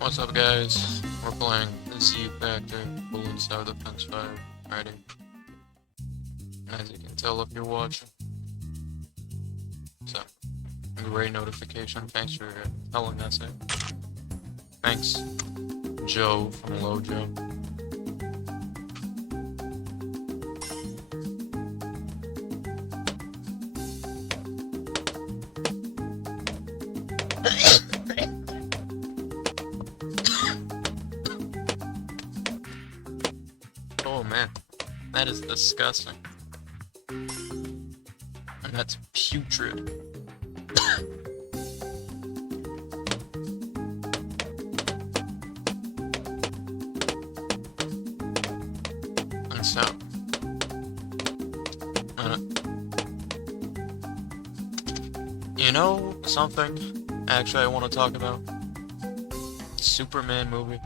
What's up, guys? We're playing Z Factor Bloons Tower Defense 5 already. As you can tell if you're watching. So, great notification. Thanks for telling us it. Thanks, Joe from Lojo. Oh man, that is disgusting. And that's putrid. And so, you know something actually I want to talk about? Superman movie.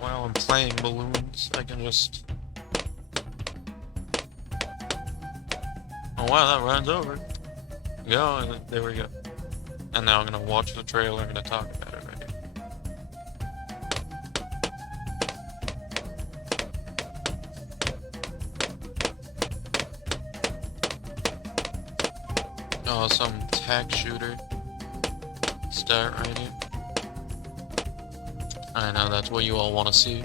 While I'm playing balloons, I can just... Oh wow, that runs over. Go, and there we go. And now I'm gonna watch the trailer, I'm gonna talk about it right here. Oh, some tack shooter. Start right here. I know, that's what you all want to see.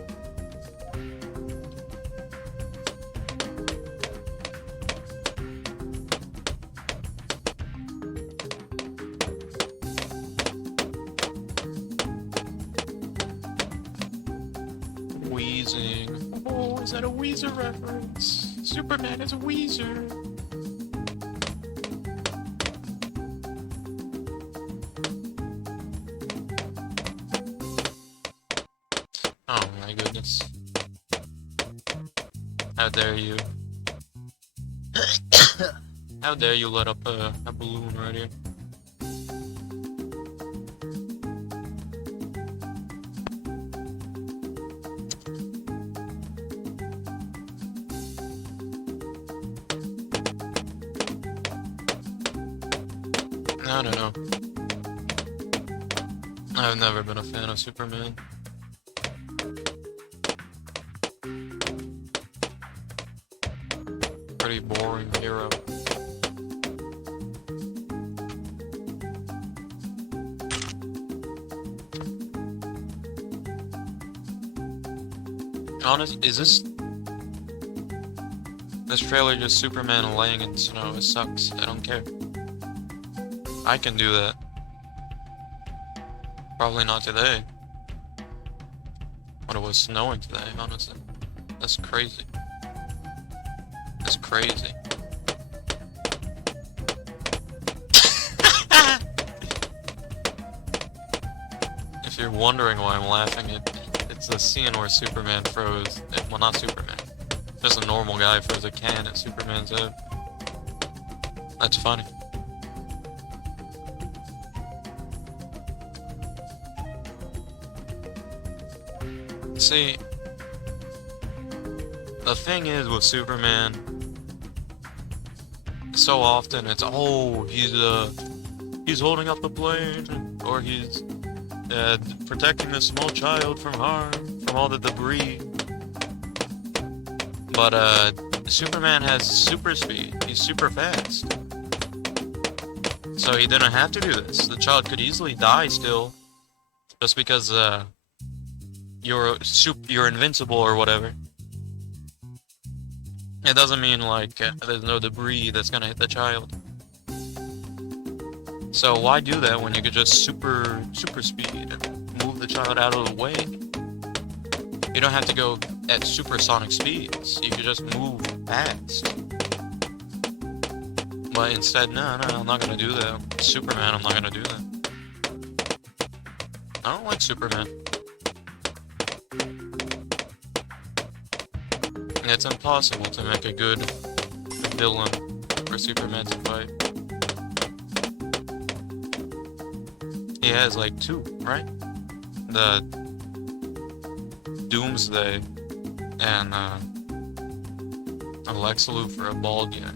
Wheezing. Oh, is that a Weezer reference? Superman is a Weezer. Oh my goodness. How dare you? How dare you let up a balloon right here? I don't know. I've never been a fan of Superman. Pretty boring hero. Honest, is this trailer just Superman laying in snow? It sucks. I don't care. I can do that. Probably not today. But it was snowing today, honestly. That's crazy. That's crazy. If you're wondering why I'm laughing, it's the scene where Superman throws... Well, not Superman. Just a normal guy throws a can at Superman's head. That's funny. See, the thing is with Superman, so often it's, oh, he's holding up the plane, or he's protecting a small child from harm, from all the debris. But Superman has super speed. He's super fast. So he didn't have to do this. The child could easily die still, just because you're invincible or whatever. It doesn't mean like there's no debris that's gonna hit the child. So why do that when you could just super speed and move the child out of the way? You don't have to go at supersonic speeds. You could just move fast. But instead, no, I'm not gonna do that. Superman, I'm not gonna do that. I don't like Superman. It's impossible to make a good villain for Superman to fight. He has like two, right? The Doomsday and Lex Luthor, a bald guy.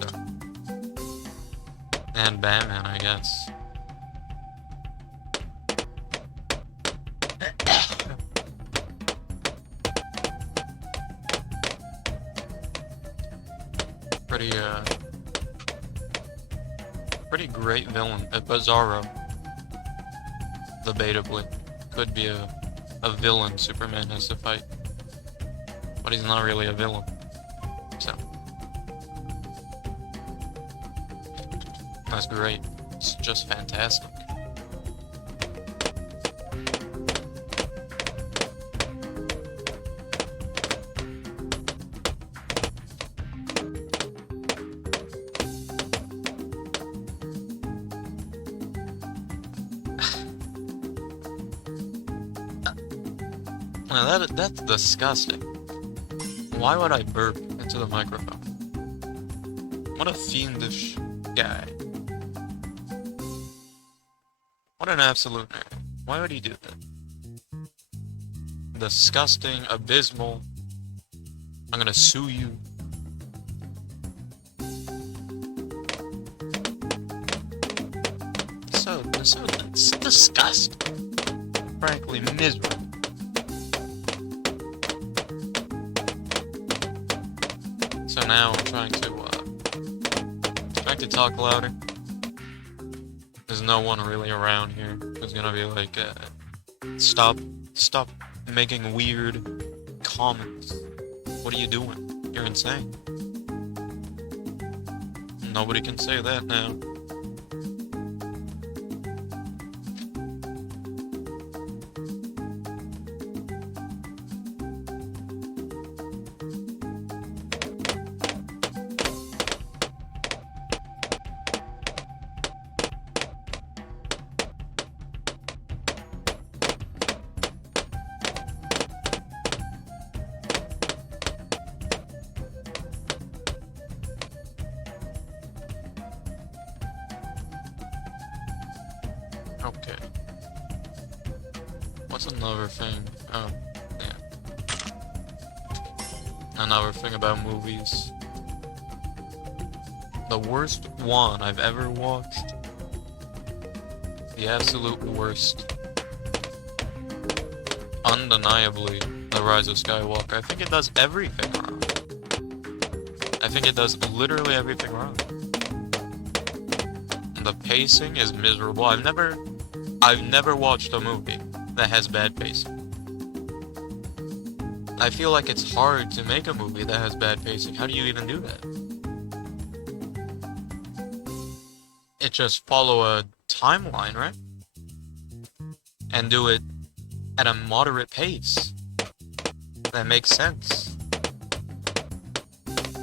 So. And Batman, I guess. Pretty, pretty great villain. Bizarro, debatably, could be a villain Superman has to fight. But he's not really a villain. So. That's great. It's just fantastic. Now that's disgusting. Why would I burp into the microphone? What a fiendish guy. What an absolute nerd. Why would he do that? Disgusting, abysmal. I'm gonna sue you. So it's disgusting. Frankly, miserable. So now I'm trying to talk louder. There's no one really around here who's gonna be like, stop making weird comments. What are you doing? You're insane. Nobody can say that now. Okay. What's another thing? Oh, yeah. Another thing about movies. The worst one I've ever watched. The absolute worst. Undeniably, The Rise of Skywalker. I think it does everything wrong. I think it does literally everything wrong. The pacing is miserable. I've never watched a movie that has bad pacing. I feel like it's hard to make a movie that has bad pacing. How do you even do that? It just follow a timeline, right? And do it at a moderate pace. That makes sense.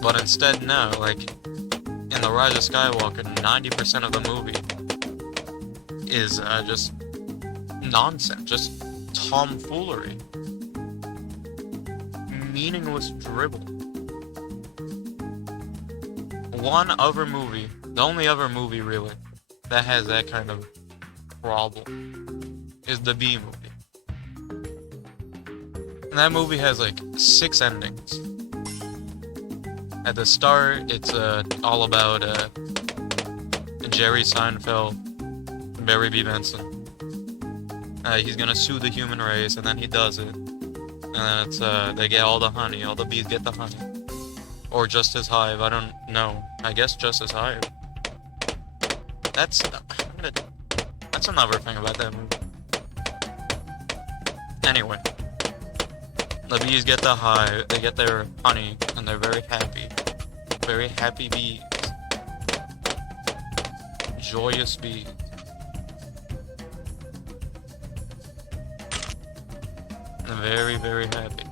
But instead, no, like, in The Rise of Skywalker, 90% of the movie is just nonsense, just tomfoolery. Meaningless dribble. One other movie, the only other movie really, that has that kind of problem is the B movie. And that movie has like 6 endings. At the start, it's all about Jerry Seinfeld, Barry B. Benson. He's gonna sue the human race, and then he does it. And then it's they get all the honey, all the bees get the honey, or Justice Hive. I don't know. I guess Justice Hive. That's another thing about that movie. Anyway, the bees get the hive, they get their honey, and they're very happy. Very happy bees. Joyous bees. Very, very happy.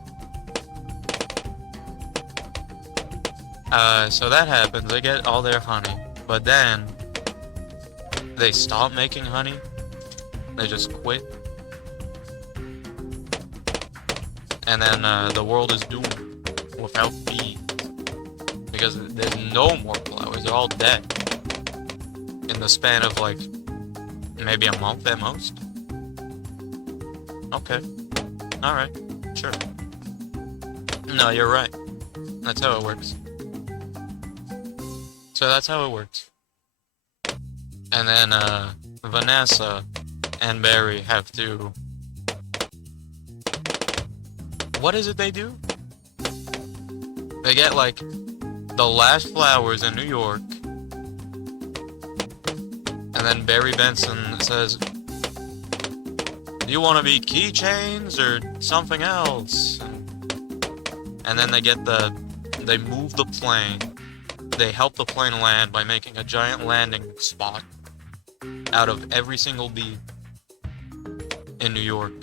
So that happens, they get all their honey, but then they stop making honey, they just quit, and then the world is doomed without bees, because there's no more flowers, they're all dead, in the span of like, maybe a month at most. Okay. Alright, sure. No, you're right. That's how it works. So that's how it works. And then, Vanessa and Barry have to... What is it they do? They get, like, the last flowers in New York. And then Barry Benson says, do you want to be keychains or something else? And then they move the plane. They help the plane land by making a giant landing spot out of every single bee in New York.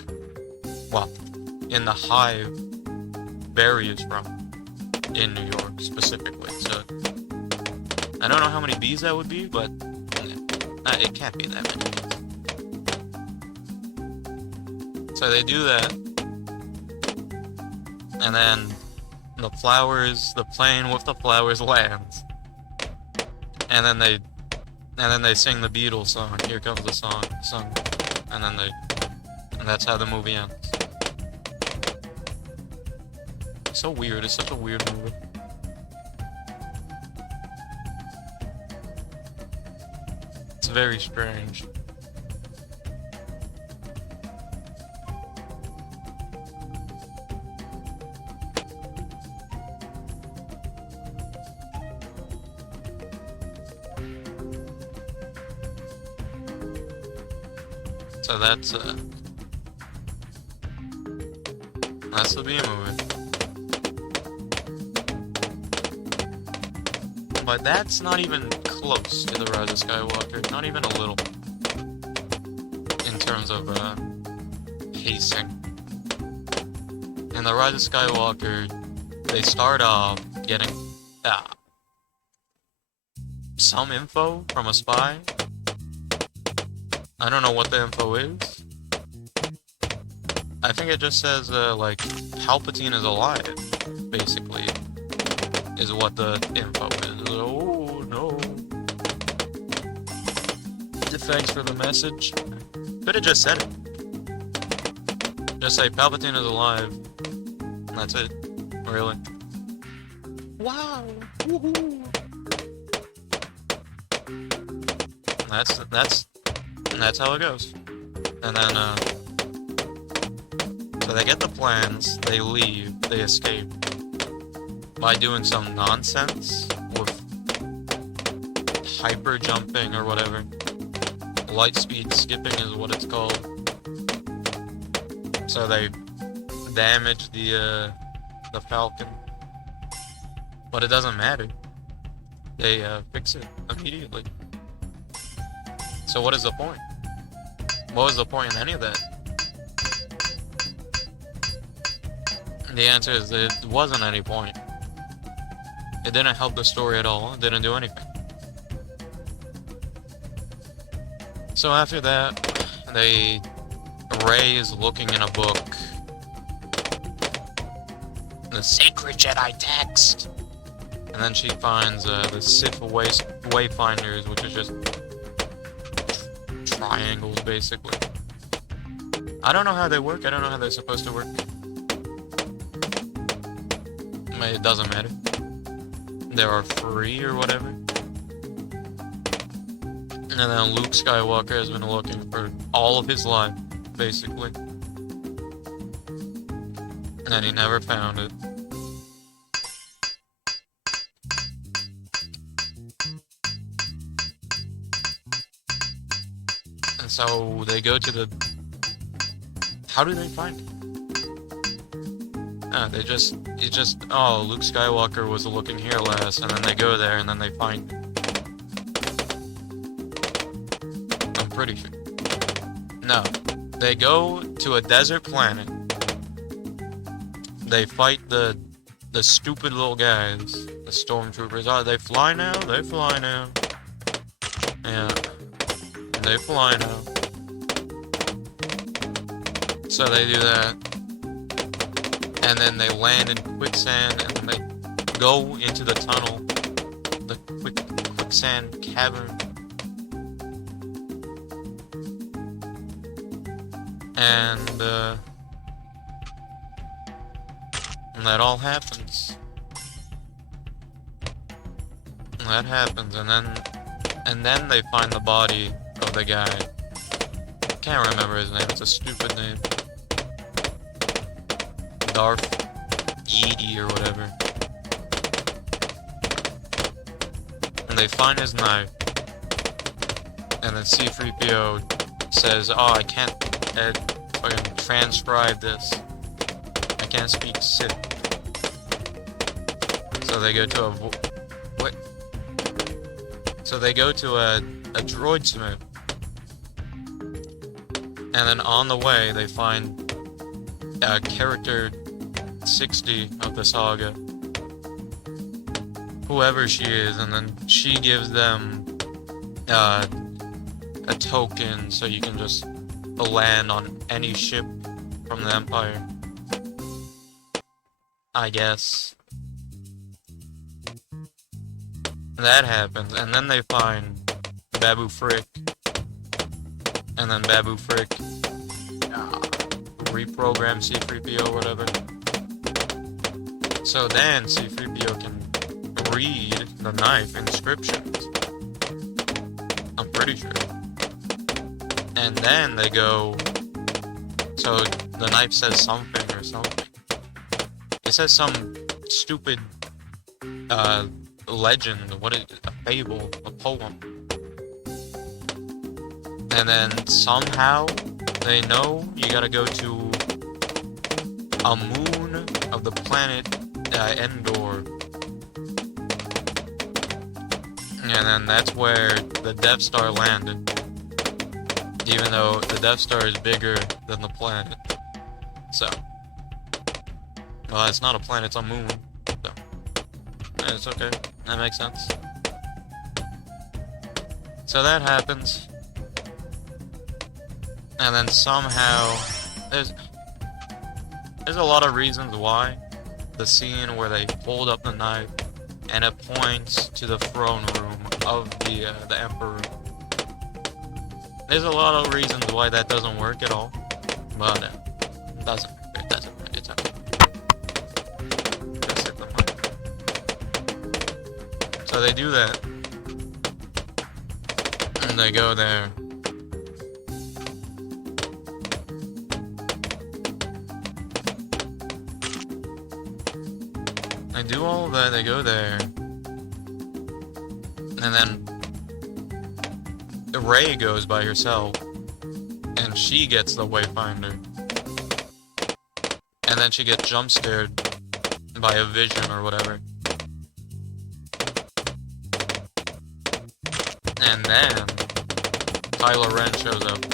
Well, in the hive Barry is from, in New York specifically. So I don't know how many bees that would be, but it can't be that many bees. So they do that, and then the plane with the flowers lands, and then they sing the Beatles song, Here Comes the Sun, and that's how the movie ends. So weird, it's such a weird movie. It's very strange. So that's the B movie. But that's not even close to the Rise of Skywalker, not even a little, in terms of pacing. In the Rise of Skywalker, they start off getting some info from a spy. I don't know what the info is. I think it just says, like, Palpatine is alive, basically, is what the info is. Oh, no. Thanks for the message. Could have just said it. Just say, Palpatine is alive. And that's it. Really. Wow! Woohoo! That's how it goes. And then, so they get the plans, they leave, they escape by doing some nonsense with hyper jumping or whatever. Light speed skipping is what it's called. So they damage the Falcon, but it doesn't matter. They fix it immediately. So what is the point? What was the point in any of that? The answer is that it wasn't any point. It didn't help the story at all. It didn't do anything. So after that, Rey is looking in a book. The Sacred Jedi Text! And then she finds the Sith Wayfinders, which is just triangles, basically. I don't know how they work. I don't know how they're supposed to work. It doesn't matter. They are free or whatever. And then Luke Skywalker has been looking for all of his life, basically. And he never found it. And so they go to the... How do they find it? Oh, Luke Skywalker was looking here last, and then they go there, and then they find it. I'm pretty sure. No. They go to a desert planet. They fight the stupid little guys, the stormtroopers. Oh, they fly now? They fly now. Yeah. They fly now. So they do that. And then they land in quicksand, and then they go into the tunnel, the quicksand cavern. And that all happens. And that happens, and then they find the body of the guy. Can't remember his name, it's a stupid name. Darth Edie or whatever. they find his knife, and then C-3PO says, "Oh, I can't fucking transcribe this. I can't speak Sith." So they go to So they go to a droid smith, and then on the way they find character 60 of the saga, whoever she is, and then she gives them a token so you can just land on any ship from the Empire, I guess. That happens, and then they find Babu Frick, and then Babu Frick reprograms C-3PO or whatever. So then C-3PO can read the knife inscriptions. I'm pretty sure. And then they go... So the knife says something or something. It says some stupid legend, what is it? A fable, a poem. And then somehow they know you gotta go to a moon of the planet Endor. And then that's where the Death Star landed. Even though the Death Star is bigger than the planet. So. Well, it's not a planet, it's a moon. So. Yeah, it's okay. That makes sense. So that happens. And then somehow... There's a lot of reasons why. The scene where they hold up the knife and it points to the throne room of the Emperor. There's a lot of reasons why that doesn't work at all. But it doesn't. It doesn't. It's okay. Just hit the mic. So they do that. And they go there. They do all that, they go there. And then Rey goes by herself. And she gets the Wayfinder. And then she gets jump scared by a vision or whatever. And then Kylo Ren shows up.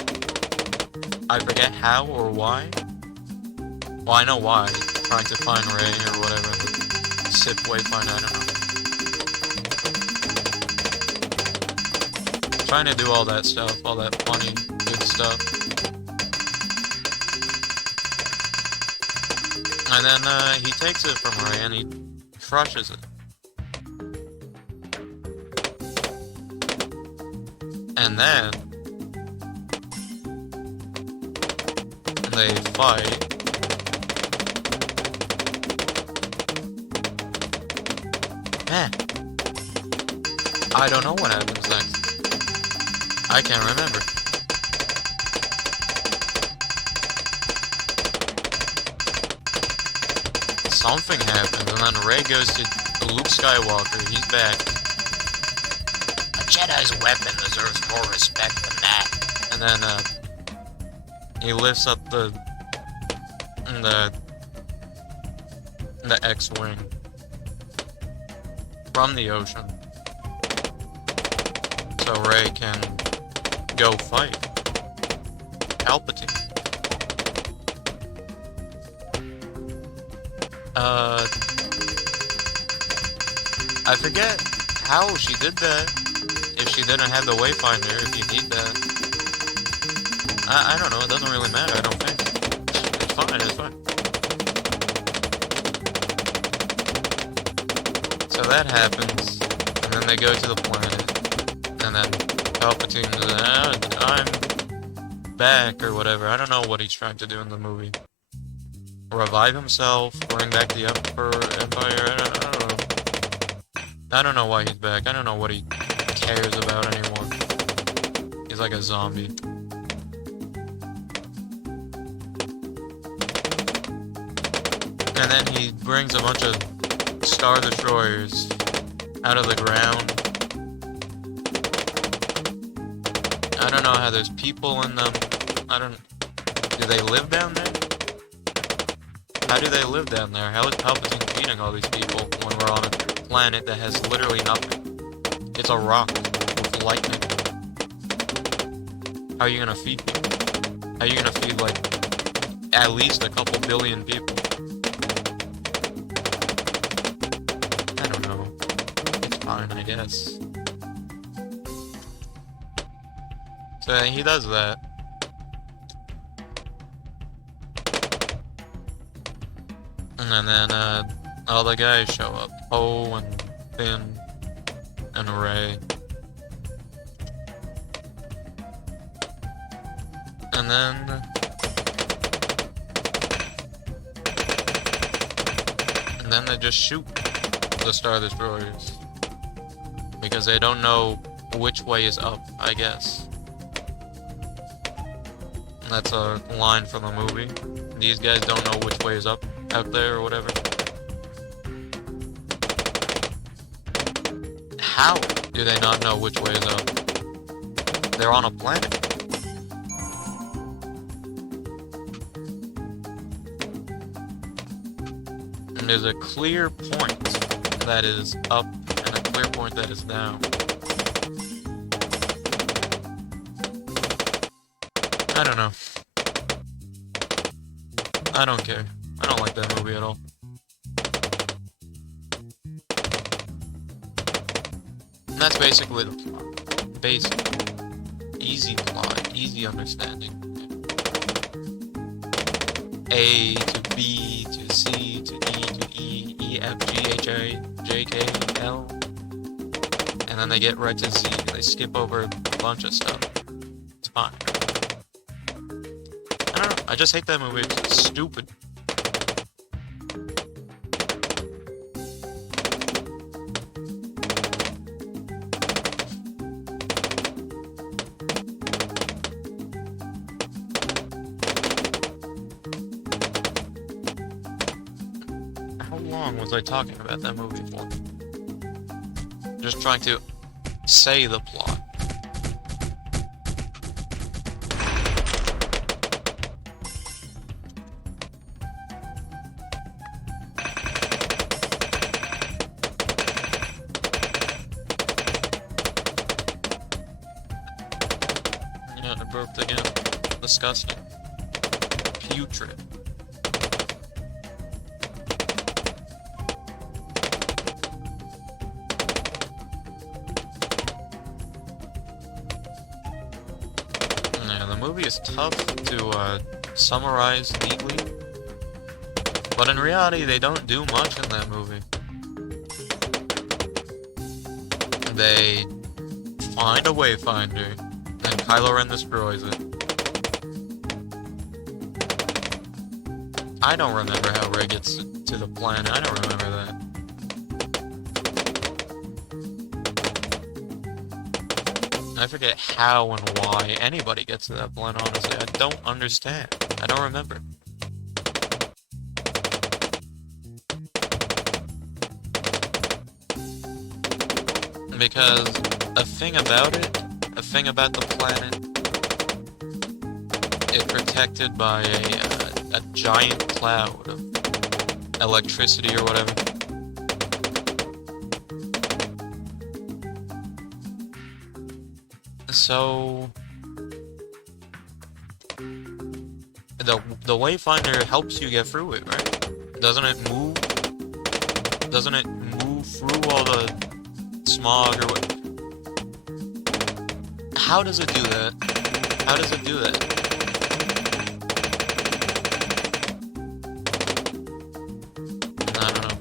I forget how or why. Well, I know why. Trying to find Rey or whatever. Sith Wayfinder, I don't know. Trying to do all that stuff, all that funny, good stuff. And then he takes it from Rey and he crushes it. And then they fight. Man, I don't know what happens next. I can't remember. Something happens, and then Rey goes to Luke Skywalker. He's back. A Jedi's weapon deserves more respect than that. And then he lifts up the X-wing from the ocean, so Rey can go fight Palpatine. I forget how she did that. If she didn't have the Wayfinder, if you need that, I don't know. It doesn't really matter. I don't think it's fine. It's fine. So that happens, and then they go to the planet, and then Palpatine is I'm back, or whatever. I don't know what he's trying to do in the movie. Revive himself, bring back the Empire, I don't know. I don't know why he's back. I don't know what he cares about anymore. He's like a zombie. And then he brings a bunch of Star Destroyers out of the ground, I don't know how there's people in them. Do they live down there? How do they live down there? How is Palpatine feeding all these people when we're on a planet that has literally nothing? It's a rock with lightning. How are you gonna feed people? How are you gonna feed, like, at least a couple billion people? I don't know. It's fine, I guess. So he does that. And then, all the guys show up. Poe and Finn and Rey. And then they just shoot the Star Destroyers. Because they don't know which way is up, I guess. That's a line from the movie. These guys don't know which way is up out there or whatever. How do they not know which way is up? They're on a planet. And there's a clear point that is up and a clear point that is down. I don't know. I don't care. I don't like that movie at all. And that's basically the plot. Basic. Easy plot. Easy understanding. A to B to C to D to E, E, F, G, H, I, J, K, L. And then they get right to Z. They skip over a bunch of stuff. It's fine. I don't know. I just hate that movie. It's stupid. How long was I talking about that movie for? Just trying to say the plot. Yeah, it broke again. Disgusting. Putrid. Yeah, the movie is tough to summarize neatly, but in reality, they don't do much in that movie. They find a wayfinder, and Kylo Ren destroys it. I don't remember how Rey gets to the planet. I don't remember that. I forget how and why anybody gets to that planet, honestly. I don't understand. I don't remember. Because a thing about the planet, it's protected by a giant cloud of electricity or whatever. So the wayfinder helps you get through it, right? Doesn't it move? Doesn't it move through all the smog or what? How does it do that? How does it do that? I don't know.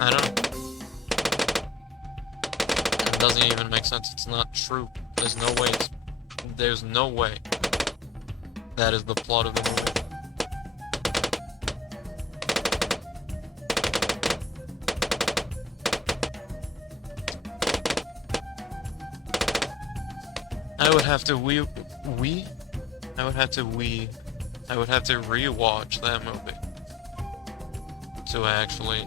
I don't know. It doesn't even make sense. It's not true. There's no way. There's no way. That is the plot of the movie. I would have to rewatch that movie to actually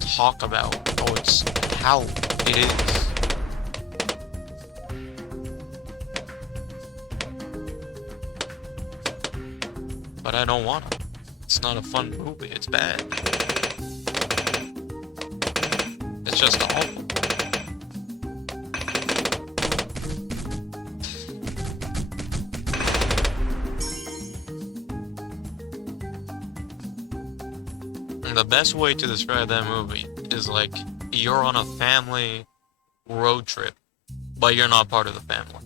talk about how it is. But I don't wanna. It's not a fun movie, it's bad. It's just awful. And the best way to describe that movie is like, you're on a family road trip, but you're not part of the family.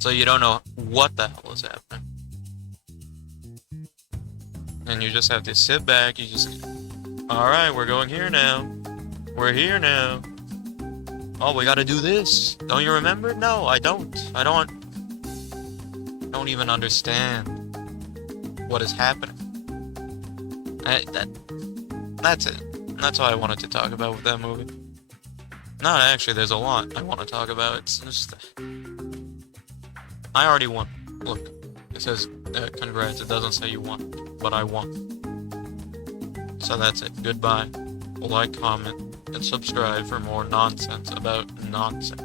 So you don't know what the hell is happening. And you just have to sit back, you just, alright, we're going here now. We're here now. Oh, we gotta do this. Don't you remember? No, I don't. I don't even understand what is happening. That's it. That's all I wanted to talk about with that movie. No, actually, there's a lot I want to talk about. It's just... I already won. Look, it says, congrats. It doesn't say you won, but I won. So that's it. Goodbye. Like, comment, and subscribe for more nonsense about nonsense.